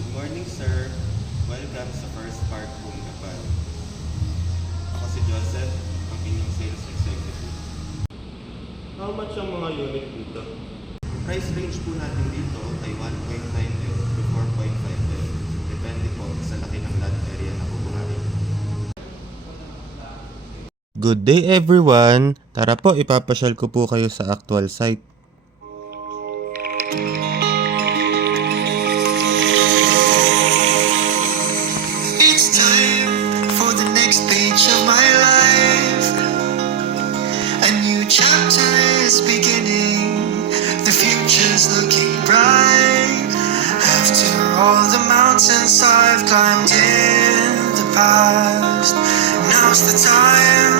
Good morning, sir. Welcome sa First Park Home Kapal. Ako si Joseph, ang inyong sales executive. How much ang mga unit dito? Price range po natin dito ay 1.9F to 4.5F. Depende po sa laki ng lot area na kukuhanin. Good day everyone! Tara po, ipapasyal ko po kayo sa actual site. It's time for the next page of my life. A new chapter is beginning. The future's looking bright. After all the mountains I've climbed in the past, now's the time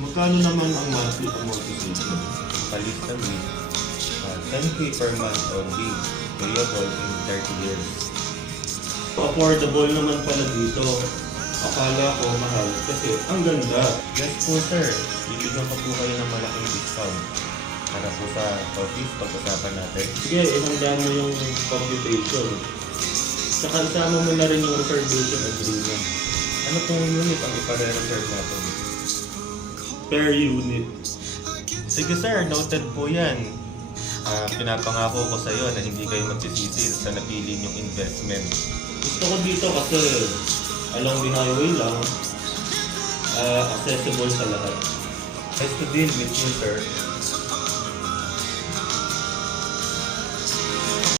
Magkano naman ang monthly amortization? Palista with uh, 10K per month or big, payable in 30 years. Affordable naman pala dito. Akala ko mahal kasi ang ganda. Yes po sir, bibigyan ko po kayo ng malaking discount. Para po sa office, pag-usapan natin. Sige, ihanda mo yung computation. Saka isama mo na rin yung reservation agreement. Ano pong unit ang ipare-reserve natin? Per unit. Sige sir, noted po yan. Ah, pinapangako ko sa iyo na hindi kayo magsisisi sa napili niyong investment. Gusto ko dito kasi along the highway lang, ah, accessible sa lahat. Nice to deal with you sir.